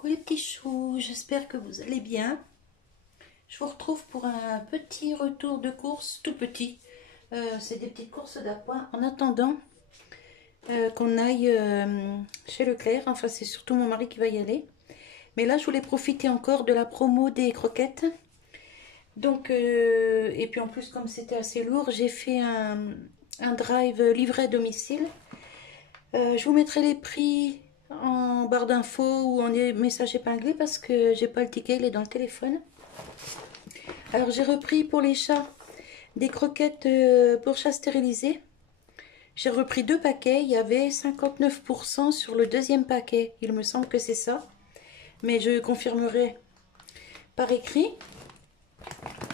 Coucou les petits choux, j'espère que vous allez bien. Je vous retrouve pour un petit retour de course, tout petit. C'est des petites courses d'appoint en attendant qu'on aille chez Leclerc. Enfin, c'est surtout mon mari qui va y aller. Mais là, je voulais profiter encore de la promo des croquettes. Donc, et puis en plus, comme c'était assez lourd, j'ai fait un drive livré à domicile. Je vous mettrai les prix en barre d'infos ou en message épinglé parce que j'ai pas le ticket, il est dans le téléphone. Alors j'ai repris pour les chats des croquettes pour chats stérilisés. J'ai repris 2 paquets, il y avait 59% sur le deuxième paquet, il me semble que c'est ça. Mais je confirmerai par écrit.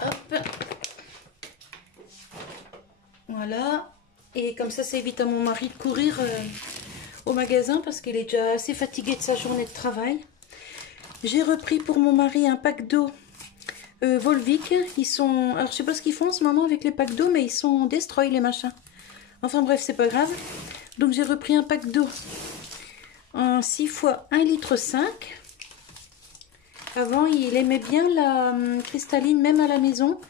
Hop. Voilà. Et comme ça évite à mon mari de courir au magasin parce qu'il est déjà assez fatigué de sa journée de travail. J'ai repris pour mon mari un pack d'eau Volvic. Ils sont... Alors je sais pas ce qu'ils font en ce moment avec les packs d'eau, mais ils sont destroy les machins. Enfin bref, c'est pas grave. Donc j'ai repris un pack d'eau en 6 fois 1,5 litre. Avant il aimait bien la cristalline même à la maison.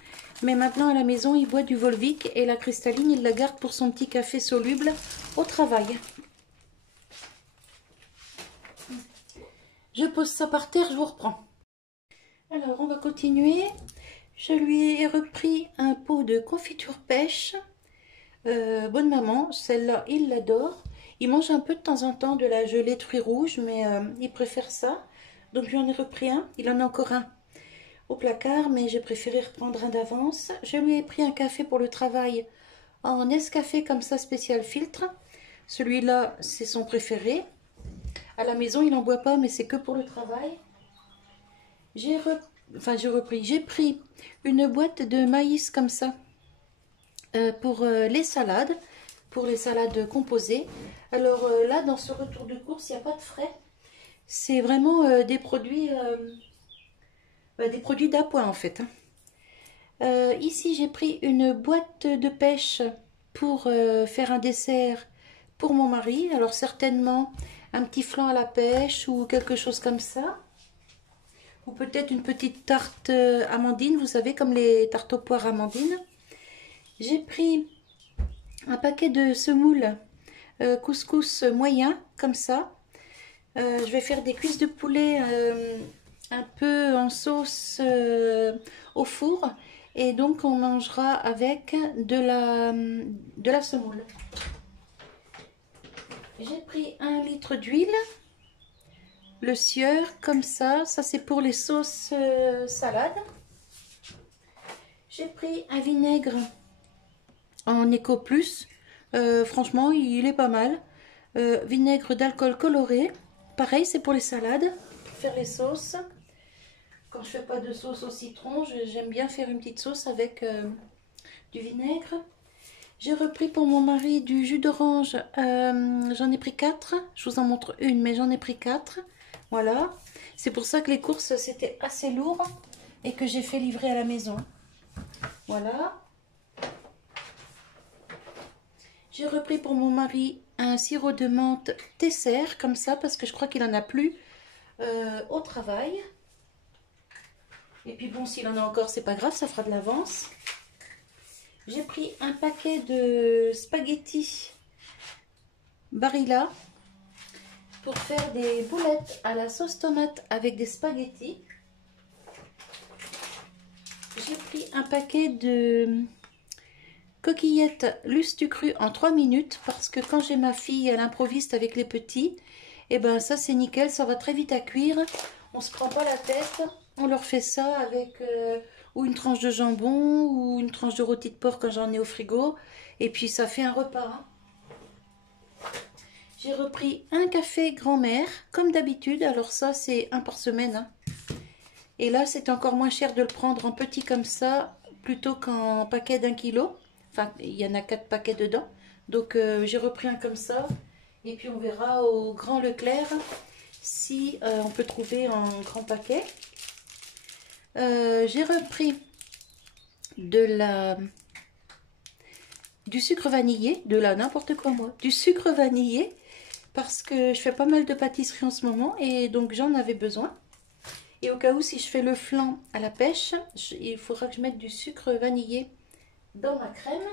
Mais maintenant à la maison il boit du Volvic et la cristalline il la garde pour son petit café soluble au travail. Je pose ça par terre, je vous reprends. Alors on va continuer. Je lui ai repris un pot de confiture pêche. Bonne maman, celle-là il l'adore. Il mange un peu de temps en temps de la gelée de fruits rouges, mais il préfère ça. Donc je lui en ai repris un. Il en a encore un au placard, mais j'ai préféré reprendre un d'avance. Je lui ai pris un café pour le travail en Nescafé comme ça, spécial filtre. Celui-là, c'est son préféré. À la maison, il n'en boit pas, mais c'est que pour le travail. J'ai pris une boîte de maïs comme ça pour les salades composées. Alors là, dans ce retour de course, il n'y a pas de frais. C'est vraiment des produits d'appoint en fait. Ici, j'ai pris une boîte de pêche pour faire un dessert pour mon mari. Alors certainement un petit flan à la pêche ou quelque chose comme ça. Ou peut-être une petite tarte amandine, vous savez, comme les tartes aux poires amandines. J'ai pris un paquet de semoule couscous moyen, comme ça. Je vais faire des cuisses de poulet un peu en sauce au four. Et donc on mangera avec de la semoule. J'ai pris 1 litre d'huile. Le sieur, comme ça c'est pour les sauces salades. J'ai pris un vinaigre en Eco Plus. Franchement, il est pas mal. Vinaigre d'alcool coloré. Pareil, c'est pour les salades, pour faire les sauces. Quand je fais pas de sauce au citron, j'aime bien faire une petite sauce avec du vinaigre. J'ai repris pour mon mari du jus d'orange. J'en ai pris 4. Je vous en montre une, mais j'en ai pris 4. Voilà. C'est pour ça que les courses, c'était assez lourd et que j'ai fait livrer à la maison. Voilà. J'ai repris pour mon mari un sirop de menthe Tesser, comme ça, parce que je crois qu'il n'en a plus au travail. Et puis bon, s'il en a encore, c'est pas grave, ça fera de l'avance. J'ai pris un paquet de spaghettis Barilla pour faire des boulettes à la sauce tomate avec des spaghettis. J'ai pris un paquet de coquillettes Lustucru en 3 minutes parce que quand j'ai ma fille, elle improvise avec les petits. Et ben ça c'est nickel, ça va très vite à cuire. On se prend pas la tête, on leur fait ça avec ou une tranche de jambon ou une tranche de rôti de porc quand j'en ai au frigo. Et puis ça fait un repas. Hein. J'ai repris un café grand-mère comme d'habitude. Alors ça c'est un par semaine. Hein. Et là c'est encore moins cher de le prendre en petit comme ça plutôt qu'en paquet d'1 kilo. Enfin, il y en a 4 paquets dedans. Donc, j'ai repris un comme ça. Et puis, on verra au Grand Leclerc si on peut trouver un grand paquet. J'ai repris du sucre vanillé. Du sucre vanillé. parce que je fais pas mal de pâtisserie en ce moment et donc j'en avais besoin. Et au cas où, si je fais le flan à la pêche, il faudra que je mette du sucre vanillé dans ma crème.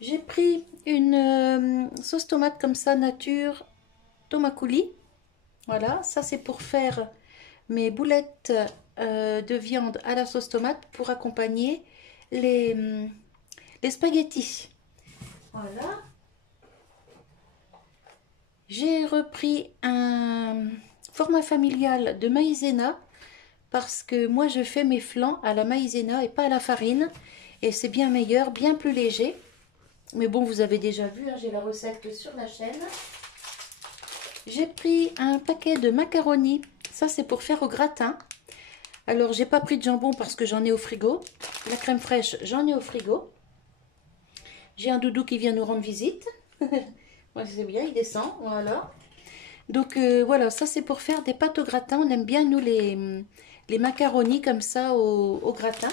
J'ai pris une sauce tomate comme ça, nature, tomacoulis. Voilà, ça c'est pour faire mes boulettes de viande à la sauce tomate pour accompagner les spaghettis. Voilà. J'ai repris un format familial de maïzena parce que moi je fais mes flans à la maïzena et pas à la farine. Et c'est bien meilleur, bien plus léger. Mais bon, vous avez déjà vu, hein, j'ai la recette sur la chaîne. J'ai pris un paquet de macaronis. Ça, c'est pour faire au gratin. Alors, j'ai pas pris de jambon parce que j'en ai au frigo. La crème fraîche, j'en ai au frigo. J'ai un doudou qui vient nous rendre visite. Ouais, c'est bien, il descend. Voilà. Donc, voilà, ça, c'est pour faire des pâtes au gratin. On aime bien, nous, les macaronis comme ça au gratin.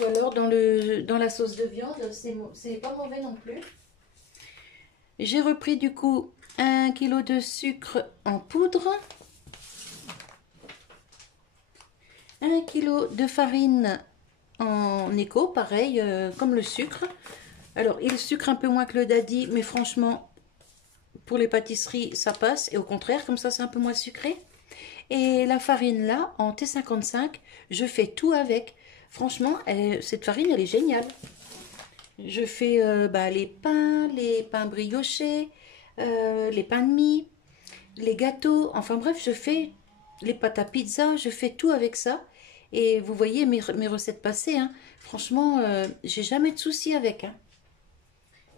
Ou alors dans la sauce de viande, c'est pas mauvais non plus. J'ai repris du coup 1 kg de sucre en poudre, 1 kg de farine en éco, pareil, comme le sucre. Alors, il sucre un peu moins que le daddy, mais franchement, pour les pâtisseries, ça passe. Et au contraire, comme ça, c'est un peu moins sucré. Et la farine là, en T55, je fais tout avec. Franchement, cette farine, elle est géniale. Je fais les pains briochés, les pains de mie, les gâteaux. Enfin bref, je fais les pâtes à pizza, je fais tout avec ça. Et vous voyez mes recettes passées, hein. Franchement, j'ai jamais de soucis avec. Hein.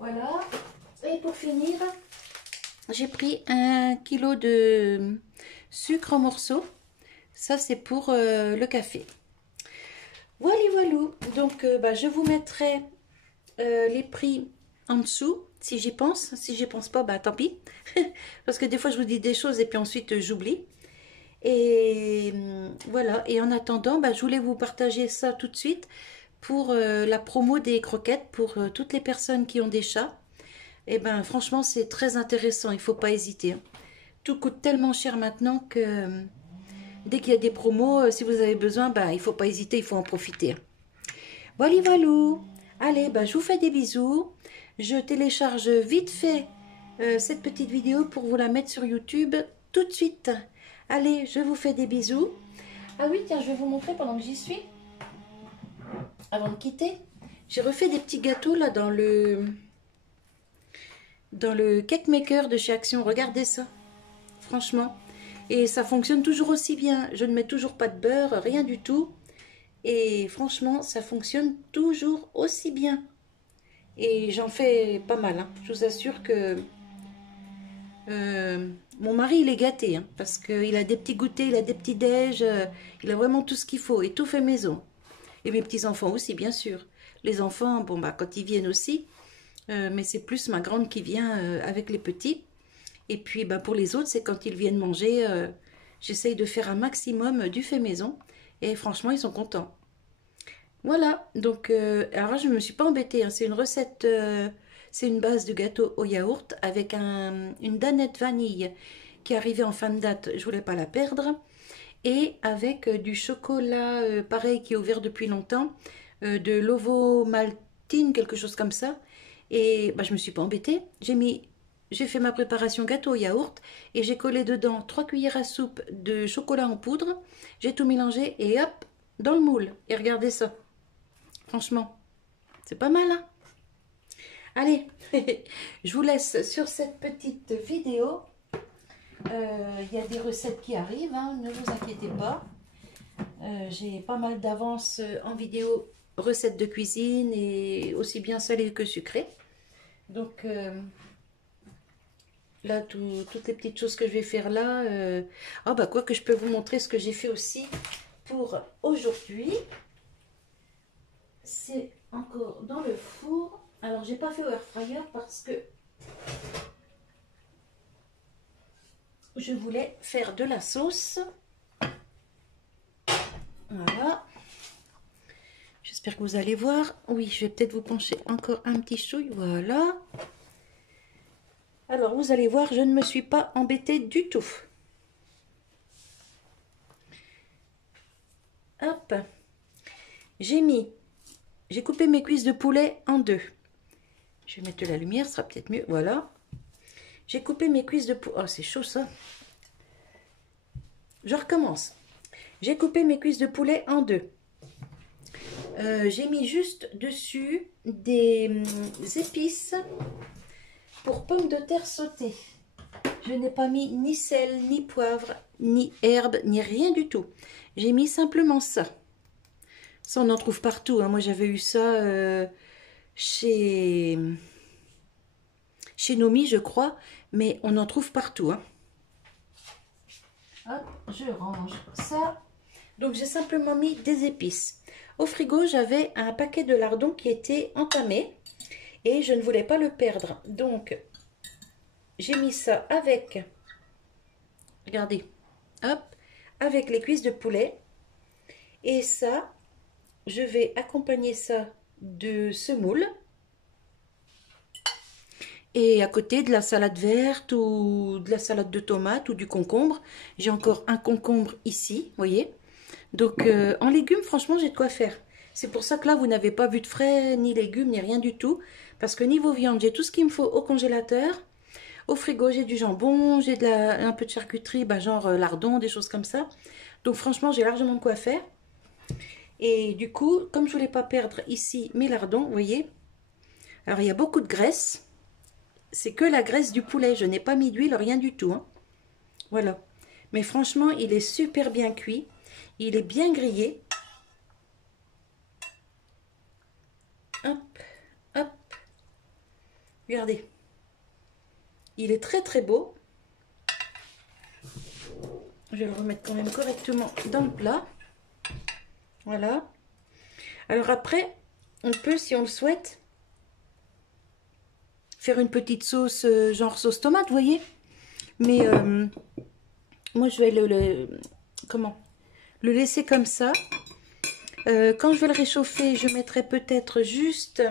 Voilà. Et pour finir, j'ai pris 1 kg de sucre en morceaux. Ça, c'est pour le café. Voilà, voilà. Donc, je vous mettrai les prix en dessous, si j'y pense. Si j'y pense pas, tant pis. Parce que des fois, je vous dis des choses et puis ensuite, j'oublie. Et voilà. Et en attendant, je voulais vous partager ça tout de suite pour la promo des croquettes pour toutes les personnes qui ont des chats. Et franchement, c'est très intéressant. Il ne faut pas hésiter. Hein. Tout coûte tellement cher maintenant que dès qu'il y a des promos, si vous avez besoin, il ne faut pas hésiter, il faut en profiter. Voilà, voilà. Allez, je vous fais des bisous. Je télécharge vite fait cette petite vidéo pour vous la mettre sur YouTube tout de suite. Allez, je vous fais des bisous. Ah oui, tiens, je vais vous montrer pendant que j'y suis. Avant de quitter, j'ai refait des petits gâteaux là dans le cake maker de chez Action. Regardez ça, franchement. Et ça fonctionne toujours aussi bien. Je ne mets toujours pas de beurre, rien du tout. Et franchement, ça fonctionne toujours aussi bien. Et j'en fais pas mal. Hein. Je vous assure que mon mari, il est gâté. Hein, parce qu'il a des petits goûters, il a des petits déj. Il a vraiment tout ce qu'il faut. Et tout fait maison. Et mes petits-enfants aussi, bien sûr. Les enfants, bon, quand ils viennent aussi. Mais c'est plus ma grande qui vient avec les petits. Et puis, pour les autres, c'est quand ils viennent manger, j'essaye de faire un maximum du fait maison. Et franchement, ils sont contents. Voilà, donc, alors là, je ne me suis pas embêtée. Hein, c'est une recette, c'est une base de gâteau au yaourt avec une danette vanille qui est arrivée en fin de date. Je voulais pas la perdre. Et avec du chocolat, pareil, qui est ouvert depuis longtemps, de l'ovomaltine, quelque chose comme ça. Et je me suis pas embêtée. J'ai fait ma préparation gâteau au yaourt et j'ai collé dedans 3 cuillères à soupe de chocolat en poudre. J'ai tout mélangé et hop, dans le moule. Et regardez ça. Franchement, c'est pas mal, hein? Allez, je vous laisse sur cette petite vidéo. Il y a des recettes qui arrivent, hein, ne vous inquiétez pas. J'ai pas mal d'avance en vidéo recettes de cuisine et aussi bien salées que sucrées. Donc... là, toutes les petites choses que je vais faire là. Quoi que je peux vous montrer ce que j'ai fait aussi pour aujourd'hui. C'est encore dans le four. Alors, j'ai pas fait au air fryer parce que je voulais faire de la sauce. Voilà. J'espère que vous allez voir. Oui, je vais peut-être vous pencher encore un petit chouille. Voilà. Alors, vous allez voir, je ne me suis pas embêtée du tout. Hop. J'ai coupé mes cuisses de poulet en deux. Je vais mettre de la lumière, ce sera peut-être mieux. Voilà. J'ai coupé mes cuisses de poulet. Oh, c'est chaud ça. Je recommence. J'ai coupé mes cuisses de poulet en deux. J'ai mis juste dessus des épices pour pommes de terre sautées. Je n'ai pas mis ni sel, ni poivre, ni herbe, ni rien du tout. J'ai mis simplement ça. Ça, on en trouve partout. Hein. Moi, j'avais eu ça chez Nomi, je crois. Mais on en trouve partout. Hein. Hop, je range ça. Donc, j'ai simplement mis des épices. Au frigo, j'avais un paquet de lardons qui était entamé. Et je ne voulais pas le perdre. Donc, j'ai mis ça avec, regardez, hop, avec les cuisses de poulet. Et ça, je vais accompagner ça de semoule. Et à côté de la salade verte ou de la salade de tomates ou du concombre. J'ai encore un concombre ici, vous voyez. Donc, en légumes, franchement, j'ai de quoi faire. C'est pour ça que là, vous n'avez pas vu de frais, ni légumes, ni rien du tout. Parce que niveau viande, j'ai tout ce qu'il me faut au congélateur. Au frigo, j'ai du jambon, j'ai un peu de charcuterie, bah, genre lardon, des choses comme ça. Donc franchement, j'ai largement de quoi faire. Et du coup, comme je ne voulais pas perdre ici mes lardons, vous voyez. Alors, il y a beaucoup de graisse. C'est que la graisse du poulet. Je n'ai pas mis d'huile, rien du tout. Hein. Voilà. Mais franchement, il est super bien cuit. Il est bien grillé. Hop, hop. Regardez. Il est très très beau. Je vais le remettre quand même correctement dans le plat. Voilà. Alors après, on peut, si on le souhaite, faire une petite sauce, genre sauce tomate, vous voyez. Mais moi, je vais le laisser comme ça. Quand je vais le réchauffer, je mettrai peut-être juste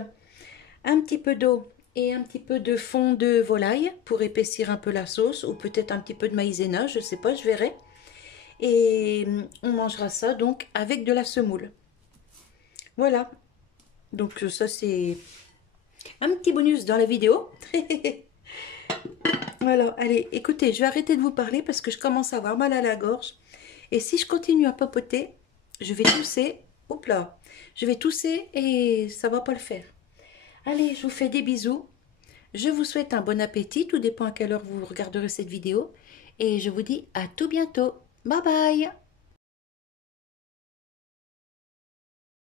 un petit peu d'eau et un petit peu de fond de volaille pour épaissir un peu la sauce, ou peut-être un petit peu de maïzena, je ne sais pas, je verrai. Et on mangera ça donc avec de la semoule. Voilà. Donc ça c'est un petit bonus dans la vidéo. Voilà, allez, écoutez, je vais arrêter de vous parler parce que je commence à avoir mal à la gorge. Et si je continue à papoter, je vais tousser. Hop là, je vais tousser et ça va pas le faire. Allez, je vous fais des bisous. Je vous souhaite un bon appétit, tout dépend à quelle heure vous regarderez cette vidéo. Et je vous dis à tout bientôt. Bye bye!